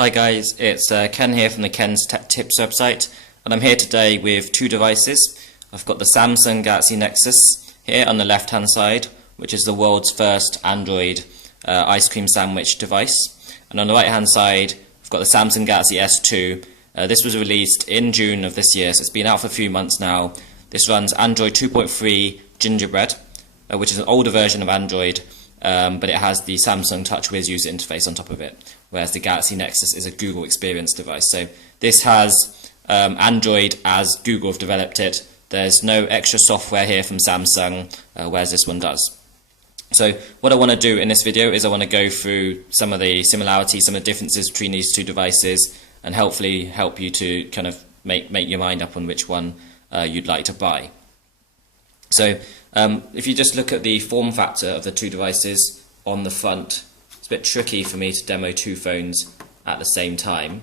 Hi guys, it's Ken here from the Ken's Tech Tips website, and I'm here today with two devices. I've got the Samsung Galaxy Nexus here on the left hand side, which is the world's first Android ice cream sandwich device, and on the right hand side I've got the Samsung Galaxy S2. This was released in June of this year, so it's been out for a few months now. This runs Android 2.3 Gingerbread, which is an older version of Android, but it has the Samsung TouchWiz user interface on top of it, whereas the Galaxy Nexus is a Google experience device. So this has Android as Google have developed it. There's no extra software here from Samsung, whereas this one does. So what I want to do in this video is I want to go through some of the similarities, some of the differences between these two devices, and hopefully help you to kind of make your mind up on which one you'd like to buy. So if you just look at the form factor of the two devices on the front, it's a bit tricky for me to demo two phones at the same time,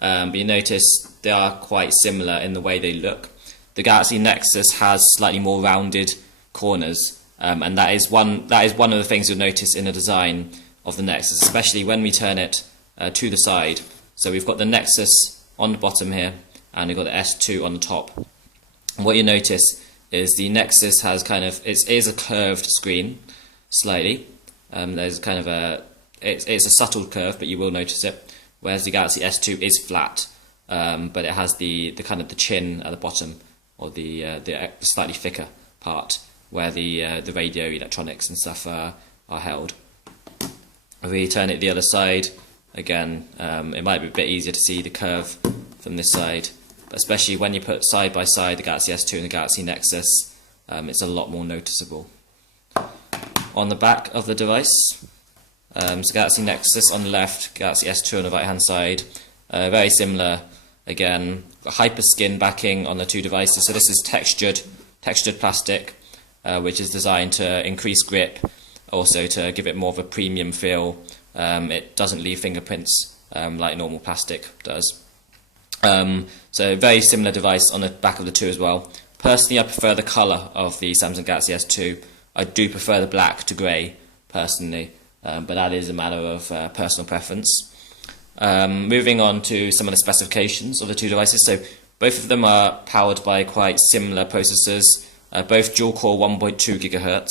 but you notice they are quite similar in the way they look. The Galaxy Nexus has slightly more rounded corners, and that is one of the things you'll notice in the design of the Nexus, especially when we turn it to the side. So we've got the Nexus on the bottom here, and we've got the S2 on the top. And what you notice is the Nexus has it is a curved screen, slightly. There's kind of it's a subtle curve, but you will notice it. Whereas the Galaxy S2 is flat, but it has the kind of the chin at the bottom, or the slightly thicker part, where the radio, electronics, and stuff are held. If we turn it the other side, again, it might be a bit easier to see the curve from this side. But especially when you put side by side the Galaxy S2 and the Galaxy Nexus, it's a lot more noticeable. On the back of the device, so Galaxy Nexus on the left, Galaxy S2 on the right hand side, very similar. Again, hyperskin backing on the two devices. So this is textured plastic, which is designed to increase grip, also to give it more of a premium feel. It doesn't leave fingerprints like normal plastic does. So very similar device on the back of the two as well. Personally, I prefer the colour of the Samsung Galaxy S2. I do prefer the black to grey, personally, but that is a matter of personal preference. Moving on to some of the specifications of the two devices. So both of them are powered by quite similar processors, both dual-core 1.2 GHz.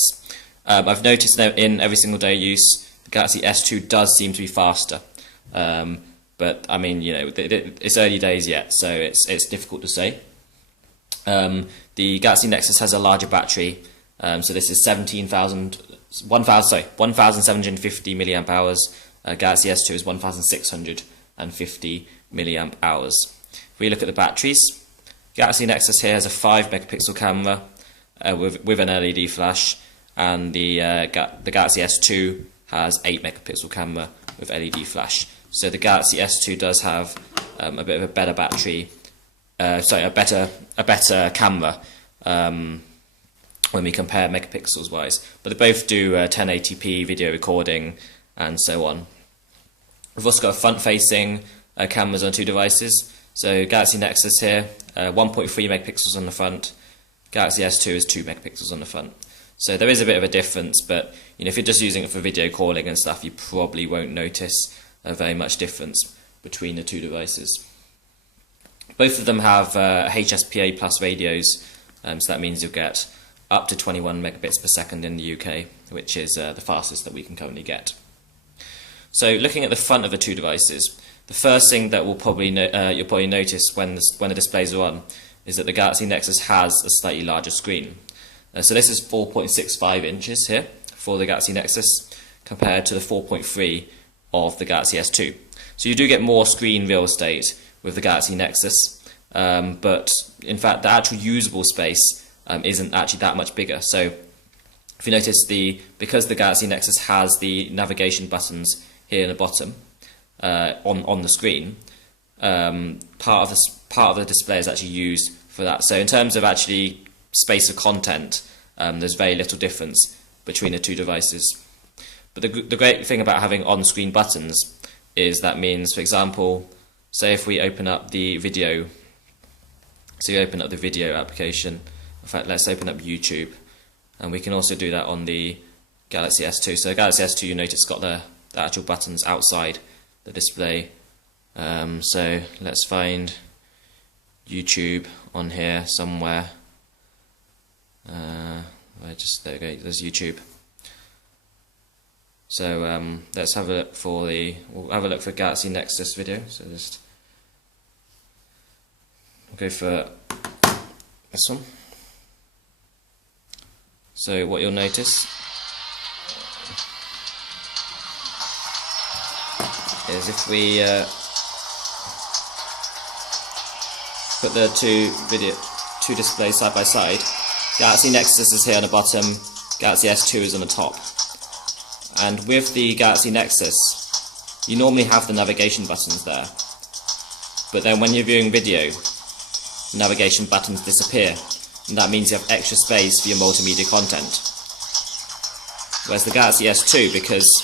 I've noticed now in every single day use, the Galaxy S2 does seem to be faster. But I mean, it's early days yet, so it's difficult to say. The Galaxy Nexus has a larger battery, so this is 1,750 milliamp hours. Galaxy S2 is 1,650 milliamp hours. If we look at the batteries, Galaxy Nexus here has a 5 megapixel camera with an LED flash, and the Galaxy S2 has 8 megapixel camera with LED flash. So the Galaxy S2 does have a bit of a better battery, a better camera when we compare megapixels wise. But they both do 1080p video recording and so on. We've also got front-facing cameras on two devices. So Galaxy Nexus here, 1.3 megapixels on the front. Galaxy S2 is 2 megapixels on the front. So there is a bit of a difference, but if you're just using it for video calling and stuff, you probably won't notice very much difference between the two devices. Both of them have HSPA plus radios, so that means you'll get up to 21 megabits per second in the UK, which is the fastest that we can currently get. So looking at the front of the two devices, the first thing that you'll probably notice when the displays are on is that the Galaxy Nexus has a slightly larger screen. So this is 4.65 inches here for the Galaxy Nexus compared to the 4.3 of the Galaxy S2. So you do get more screen real estate with the Galaxy Nexus, but in fact the actual usable space isn't actually that much bigger. So if you notice, because the Galaxy Nexus has the navigation buttons here in the bottom on the screen, part of the display is actually used for that. So in terms of actually space of content, there's very little difference between the two devices. But the great thing about having on-screen buttons is that means, for example, say if we open up the video, so you open up the video application, in fact let's open up YouTube, and we can also do that on the Galaxy S2. So Galaxy S2, you notice, got the actual buttons outside the display So let's find YouTube on here somewhere. There we go, there's YouTube. So let's have a look for we'll have a look for Galaxy Nexus video. So just go for this one. So what you'll notice is if we put the two displays side by side, Galaxy Nexus is here on the bottom, Galaxy S2 is on the top. And with the Galaxy Nexus, you normally have the navigation buttons there, but then when you're viewing video, the navigation buttons disappear, and that means you have extra space for your multimedia content. Whereas the Galaxy S2, because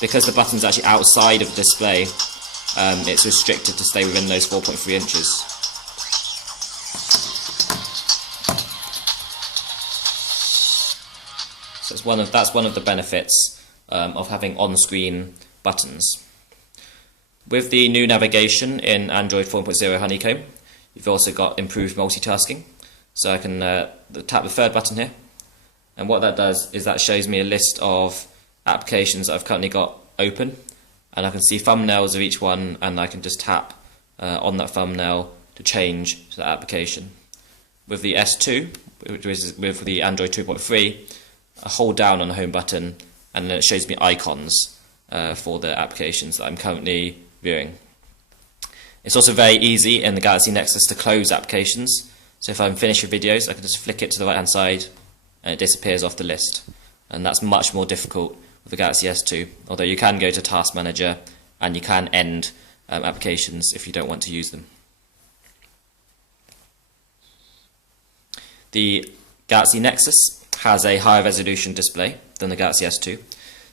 the button's actually outside of the display, it's restricted to stay within those 4.3 inches. So that's one of the benefits of having on-screen buttons. With the new navigation in Android 4.0 Honeycomb, you've also got improved multitasking. So I can tap the third button here, and what that does is that shows me a list of applications that I've currently got open, and I can see thumbnails of each one, and I can just tap on that thumbnail to change to that application. With the S2, which is with the Android 2.3, I hold down on the home button and then it shows me icons for the applications that I'm currently viewing. It's also very easy in the Galaxy Nexus to close applications. So if I'm finished with videos, I can just flick it to the right hand side and it disappears off the list. And that's much more difficult with the Galaxy S2, although you can go to Task Manager and you can end applications if you don't want to use them. The Galaxy Nexus has a higher resolution display than the Galaxy S2.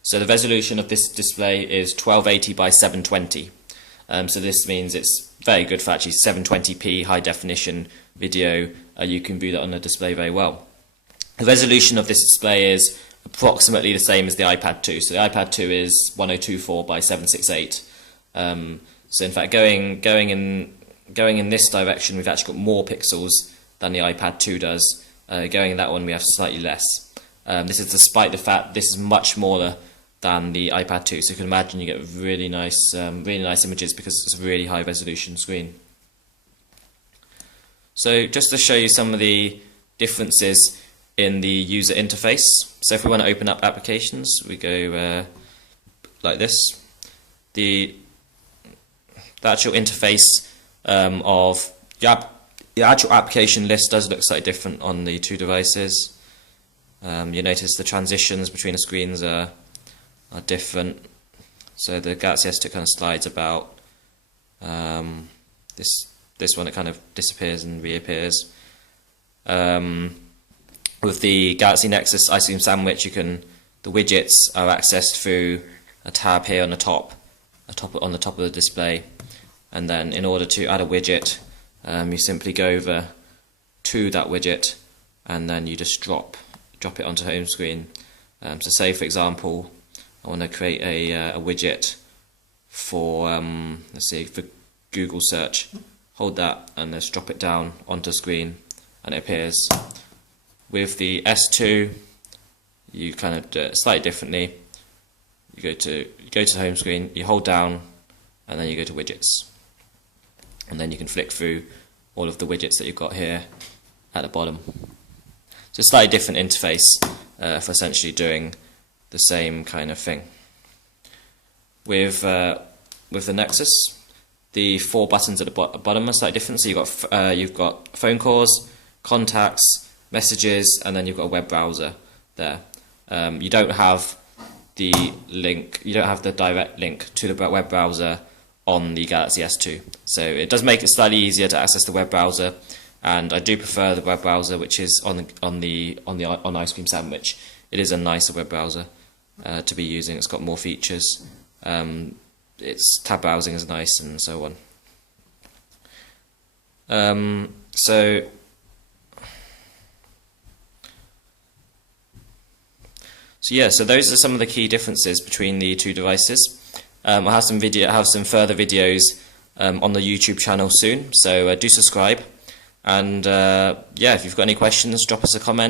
So the resolution of this display is 1280 by 720. So this means it's very good for actually 720p high definition video. You can view that on the display very well. The resolution of this display is approximately the same as the iPad 2. So the iPad 2 is 1024 by 768. So in fact, going in this direction, we've actually got more pixels than the iPad 2 does. Going in that one, we have slightly less. This is despite the fact this is much smaller than the iPad 2. So you can imagine you get really nice images because it's a really high resolution screen. So just to show you some of the differences in the user interface. So if we want to open up applications, we go like this. The actual interface of the actual application list does look slightly different on the two devices. You notice the transitions between the screens are different. So the Galaxy S2 kind of slides about. This one, it kind of disappears and reappears. With the Galaxy Nexus Ice Cream Sandwich, the widgets are accessed through a tab here on the top of the display, and then in order to add a widget, you simply go over to that widget, and then you just drop it onto home screen. So say for example, I want to create a widget for let's see, for Google search. Hold that and let's drop it down onto screen, and it appears. With the S2, you kind of do it slightly differently. You go to the home screen, you hold down, and then you go to widgets, and then you can flick through all of the widgets that you've got here at the bottom. So a slightly different interface for essentially doing the same kind of thing. With the Nexus, the 4 buttons at the bottom are slightly different. So you've got phone calls, contacts, messages, and then you've got a web browser there. You don't have the direct link to the web browser on the Galaxy S2. So it does make it slightly easier to access the web browser, and I do prefer the web browser which is on Ice Cream Sandwich. It is a nicer web browser to be using. It's got more features. Its tab browsing is nice, and so on. So those are some of the key differences between the two devices. I'll have some further videos on the YouTube channel soon, so do subscribe. And yeah, if you've got any questions, drop us a comment.